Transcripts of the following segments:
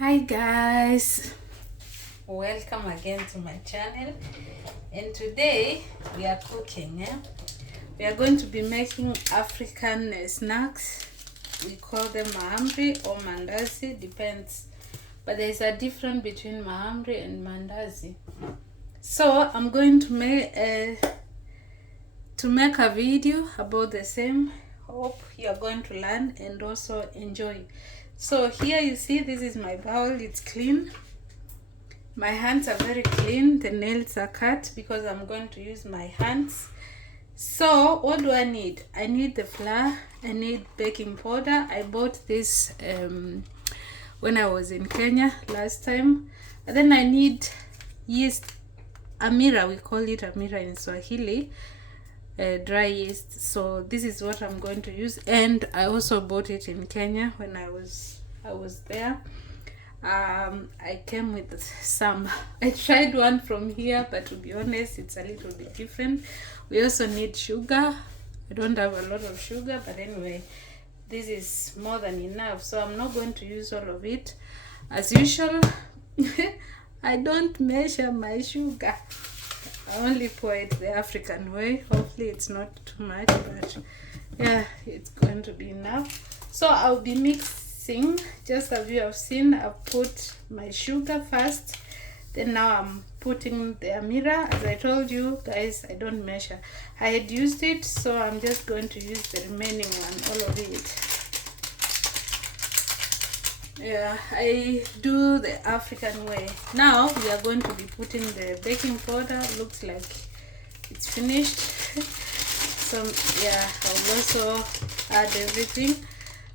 Hi guys, welcome again to my channel, and today we are cooking. We are going to be making African snacks. We call them mahamri or mandazi, depends, but there's a difference between mahamri and mandazi. So I'm going to make a video about the same. Hope you are going to learn and also enjoy. So here you see, this is my bowl. It's clean. My hands are very clean. The nails are cut because I'm going to use my hands. So what do I need? I need the flour. I need baking powder. I bought this when I was in Kenya last time. And then I need yeast, amira. We call it amira in Swahili. Dry yeast. So this is what I'm going to use, and I also bought it in Kenya when I was there. I came with some. I tried one from here, but to be honest, it's a little bit different. We also need sugar. I don't have a lot of sugar, but anyway, this is more than enough, so I'm not going to use all of it. As usual, I don't measure my sugar. I only pour it the African way. Hopefully it's not too much, but yeah, it's going to be enough. So I'll be mixing. Just as you have seen, I've put my sugar first, then now I'm putting the amira. As I told you guys, I don't measure. I had used it, so I'm just going to use the remaining one, all of it. Yeah, I do the African way. Now we are going to be putting the baking powder. Looks like it's finished. So yeah, I'll also add everything.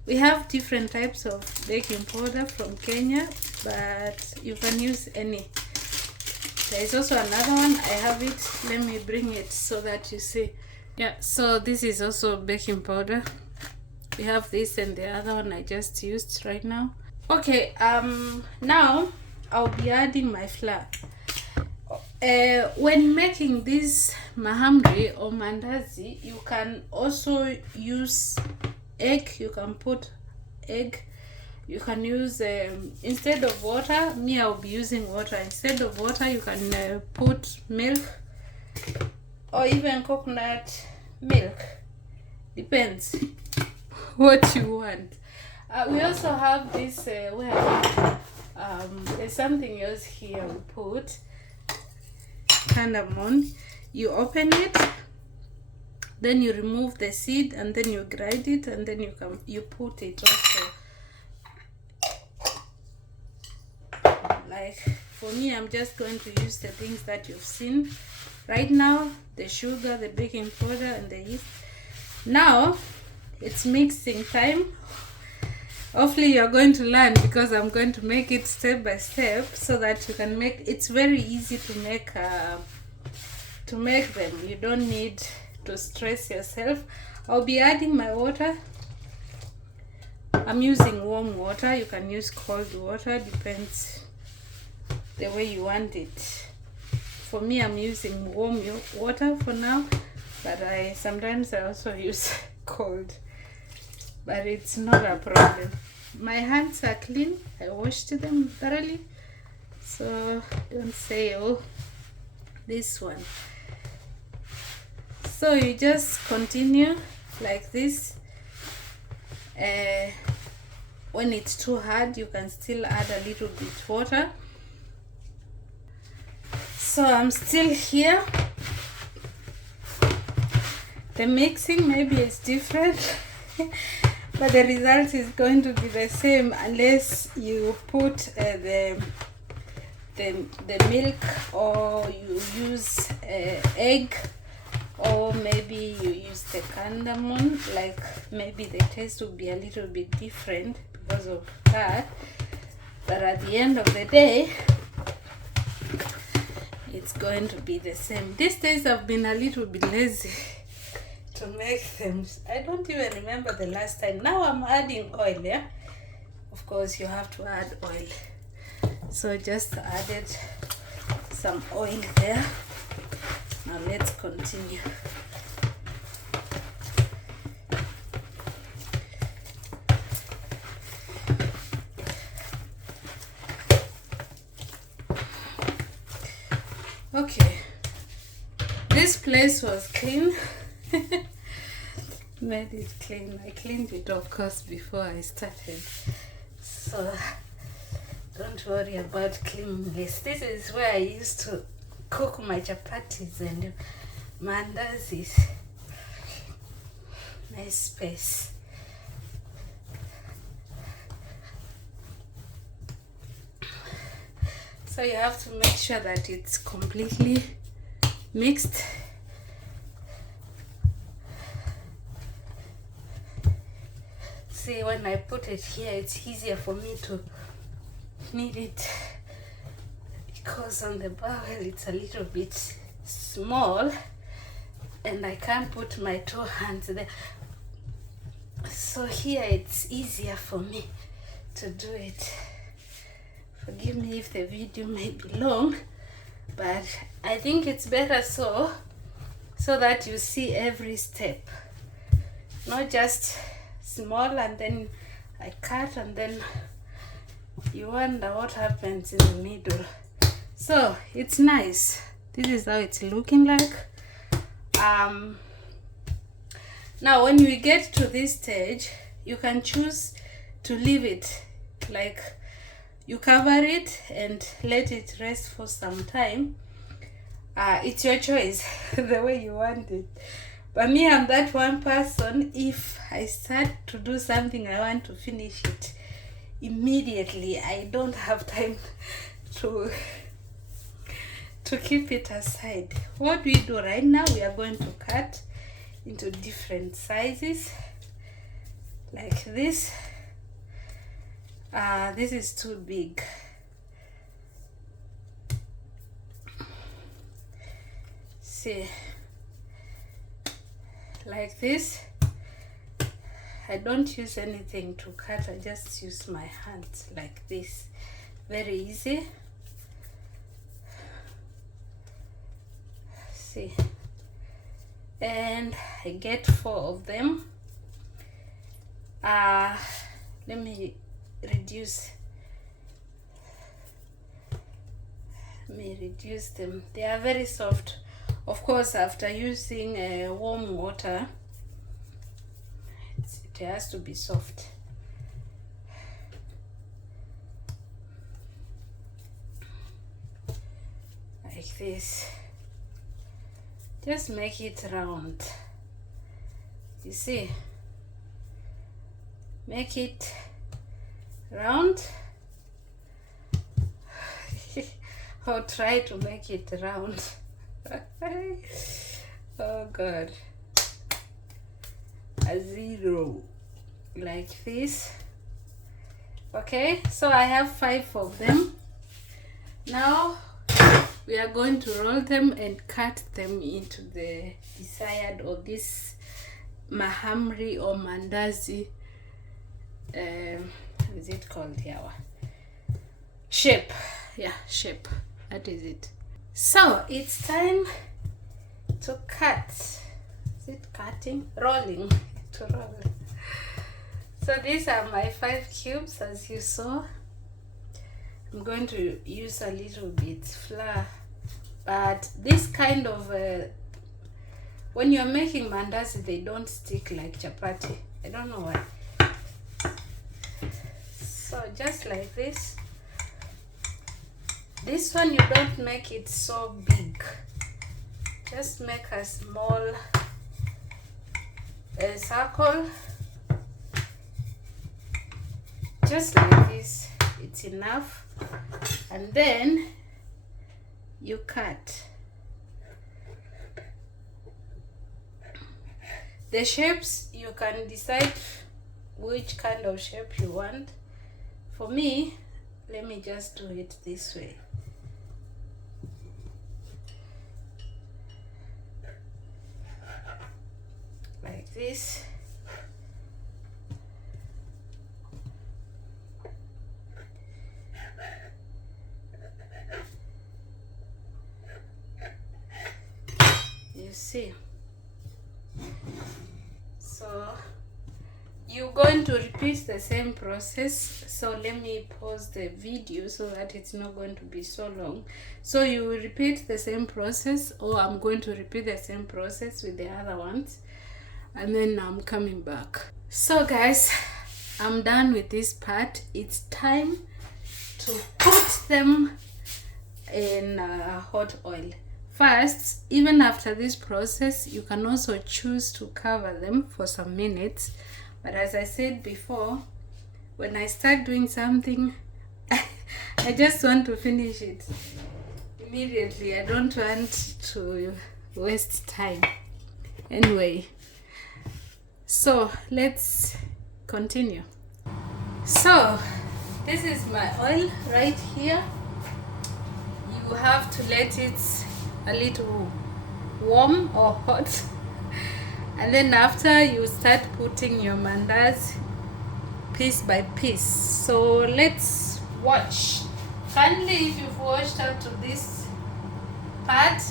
We have different types of baking powder from Kenya, but you can use any. There is also another one. I have it. Let me bring it so that you see. Yeah, so this is also baking powder. We have this and the other one I just used right now. Okay, now I'll be adding my flour. When making this mahamri or mandazi, you can also use egg. You can put egg. You can use instead of water. Me, I'll be using water instead of water. You can put milk or even coconut milk. Depends what you want. We also have this there's something else here. We put cardamom. You open it, then you remove the seed, and then you grind it, and then you put it also. Like for me, I'm just going to use the things that you've seen right now: the sugar, the baking powder, and the yeast. Now it's mixing time. Hopefully you're going to learn, because I'm going to make it step by step so that you can make. It's very easy to make them. You don't need to stress yourself. I'll be adding my water. I'm using warm water. You can use cold water, depends the way you want it. For me, I'm using warm water for now, but sometimes I also use cold, but it's not a problem. My hands are clean. I washed them thoroughly, so don't say, oh, this one. So you just continue like this. When it's too hard, you can still add a little bit water. So I'm still here. The mixing maybe is different but the result is going to be the same, unless you put the milk, or you use egg, or maybe you use the cardamom. Like maybe the taste will be a little bit different because of that, but at the end of the day, it's going to be the same. These days I've been a little bit lazy to make them. I don't even remember the last time. Now I'm adding oil. Yeah, of course you have to add oil, so just added some oil there. Now let's continue. Okay, this place was clean. Made it clean. I cleaned it, of course, before I started, so don't worry about cleanliness. This is where I used to cook my chapatis and mandazis. Nice space. So you have to make sure that it's completely mixed. See, when I put it here, it's easier for me to knead it, because on the bowl it's a little bit small and I can't put my 2 hands there. So here it's easier for me to do it. Forgive me if the video may be long, but I think it's better so that you see every step, not just small and then I cut and then you wonder what happens in the middle. So it's nice. This is how it's looking like. Now when you get to this stage, you can choose to leave it, like you cover it and let it rest for some time. It's your choice the way you want it. But me, I'm that one person, if I start to do something, I want to finish it immediately. I don't have time to keep it aside. What we do right now, we are going to cut into different sizes like this. This is too big. See, like this. I don't use anything to cut, I just use my hands like this. Very easy. See, and I get 4 of them. Let me reduce them. They are very soft, of course. After using warm water, it has to be soft. Like this. Just make it round. You see, make it round. Or try to make it round. Oh God. A 0 like this. Okay, so I have 5 of them. Now we are going to roll them and cut them into the desired, or this mahamri or mandazi, what is it called here? Shape. Yeah, shape. That is it. So it's time to cut. Is it cutting? Rolling. To roll. So these are my 5 cubes, as you saw. I'm going to use a little bit flour, but this kind of when you're making mandazi, they don't stick like chapati. I don't know why. So just like this. This one, you don't make it so big, just make a small circle, just like this. It's enough. And then you cut the shapes. You can decide which kind of shape you want. For me, let me just do it this way. Like this. You see. So you're going going to repeat the same process. So let me pause the video so that it's not going to be so long. So you will repeat the same process, or I'm going to repeat the same process with the other ones, and then I'm coming back. So guys, I'm done with this part. It's time to put them in hot oil. First, even after this process, you can also choose to cover them for some minutes. But as I said before, when I start doing something, I just want to finish it immediately. I don't want to waste time. Anyway, so let's continue. So this is my oil right here. You have to let it a little warm or hot, and then after you start putting your mandazi piece by piece. So let's watch. Kindly, if you've watched up to this part,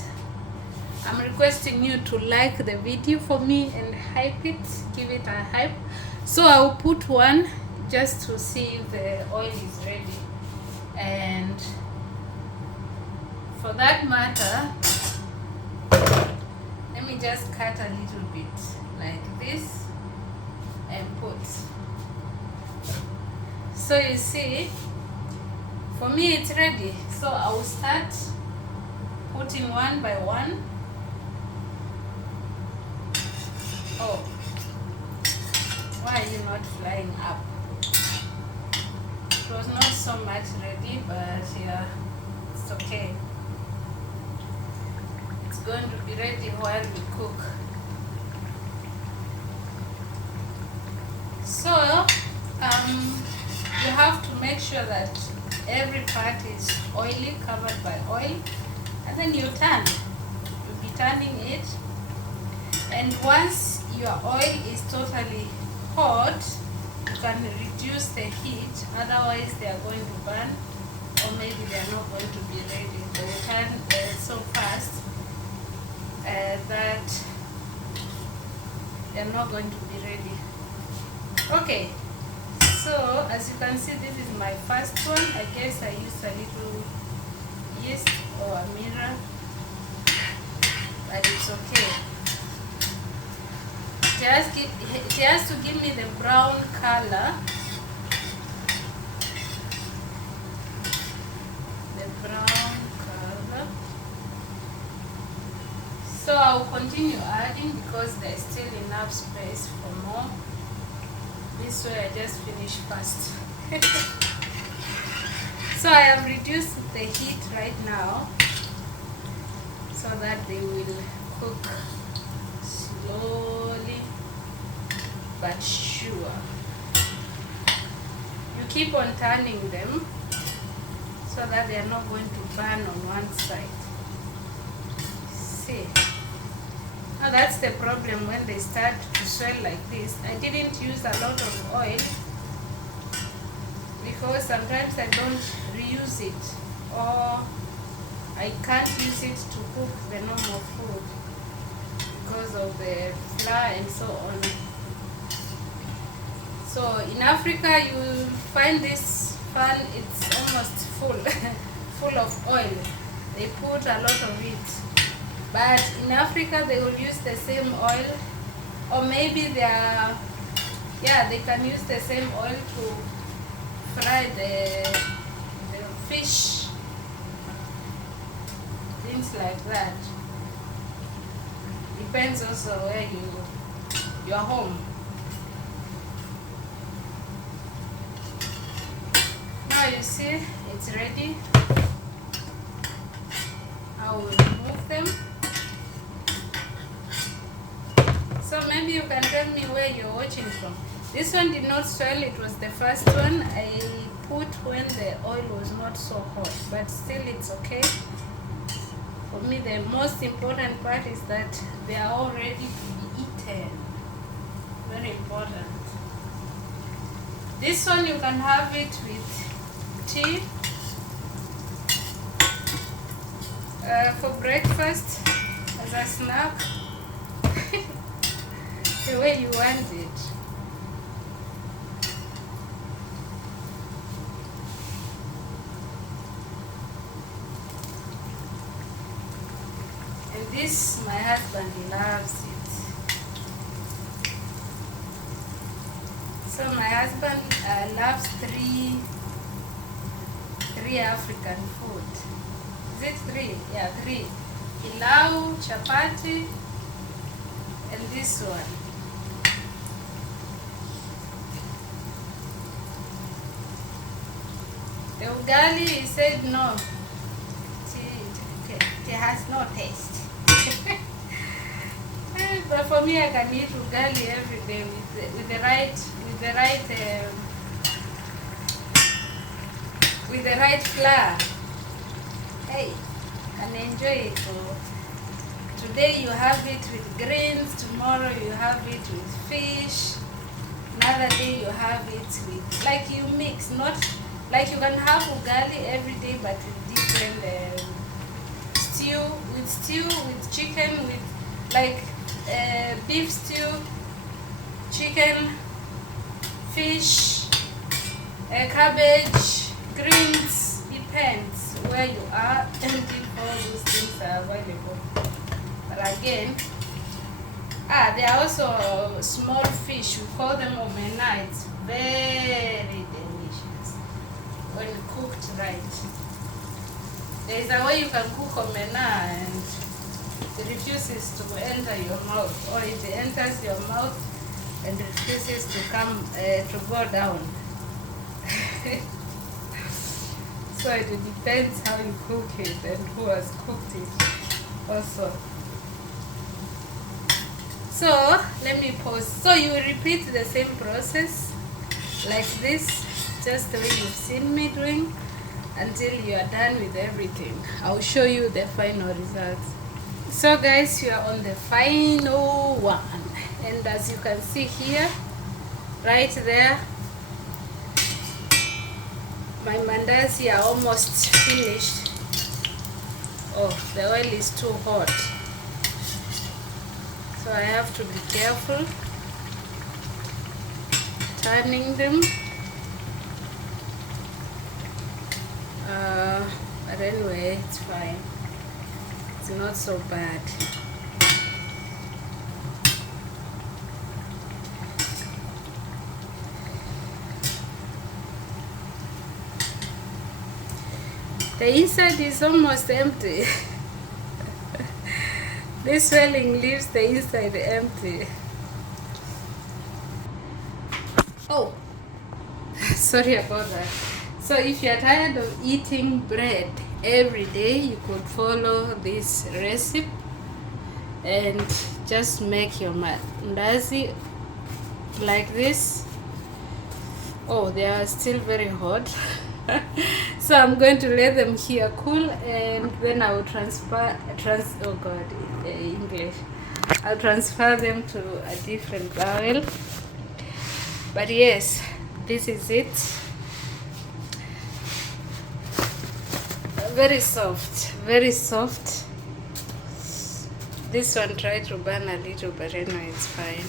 I'm requesting you to like the video for me and hype it, give it a hype. So I'll put one just to see if the oil is ready, and for that matter, let me just cut a little bit like this and put. So you see, for me it's ready. So I will start putting one by one. Oh, why are you not flying up? It was not so much ready, but yeah, it's okay. It's going to be ready while we cook. So you have to make sure that every part is oily, covered by oil, and then you turn. You'll be turning it, and once your oil is totally hot, you can reduce the heat, otherwise they are going to burn, or maybe they are not going to be ready. They will turn so fast that they are not going to be ready. Okay, so as you can see, this is my first one. I guess I used a little yeast or a mirror, but it's okay. It has to give me the brown color. The brown color. So I'll continue adding because there's still enough space for more. This way I just finish fast. So I have reduced the heat right now so that they will cook slowly but sure. You keep on turning them so that they are not going to burn on one side. See, now that's the problem when they start to swell like this. I didn't use a lot of oil because sometimes I don't reuse it, or I can't use it to cook the normal food because of the flour and so on. So in Africa you will find this pan, it's almost full full of oil. They put a lot of it, but in Africa they will use the same oil, or maybe they can use the same oil to fry the fish, things like that. Depends also where you're home. Now you see it's ready. I will remove them. So maybe you can tell me where you're watching from. This one did not swell, it was the first one I put when the oil was not so hot, but still it's okay. For me the most important part is that they are all ready to be eaten. Very important. This one you can have it with tea, for breakfast, as a snack, the way you want it. This, my husband loves it. So my husband loves three African food. Is it three? Yeah, three. Pilau, chapati, and this one. The ugali, he said no. It has no taste. But for me, I can eat ugali every day with the right flour. Hey, and enjoy it. So today you have it with greens, tomorrow you have it with fish, another day you have it with, like you mix, not like you can have ugali every day but with different stew, with chicken, with like beef stew, chicken, fish, cabbage, greens, depends where you are and if all those things are available. But again, there are also small fish, we call them omena. It's very delicious when cooked right. There is a way you can cook omena and it refuses to enter your mouth, or it enters your mouth and refuses to come to go down. So it depends how you cook it and who has cooked it also. So let me pause. So you will repeat the same process like this, just the way you've seen me doing, until you are done with everything. I'll show you the final results. So guys, you are on the final one, and as you can see here, right there, my mandazi are almost finished. Oh, the oil is too hot, so I have to be careful turning them. But anyway, it's fine. It's not so bad. The inside is almost empty. This swelling leaves the inside empty. Oh, sorry about that. So if you are tired of eating bread every day, you could follow this recipe and just make your mandazi like this. Oh, they are still very hot. So I'm going to let them here cool, and then I will English. I'll transfer them to a different bowl. But yes, this is it. Very soft, very soft. This one tried to burn a little, but anyway, it's fine.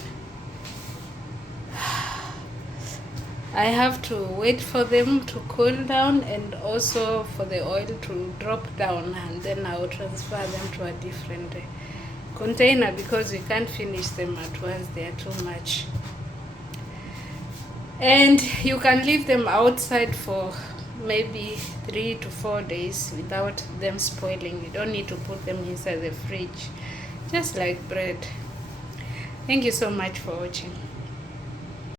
I have to wait for them to cool down and also for the oil to drop down, and then I will transfer them to a different container because we can't finish them at once, they are too much. And you can leave them outside for maybe 3 to 4 days without them spoiling. You don't need to put them inside the fridge, just like bread. Thank you so much for watching.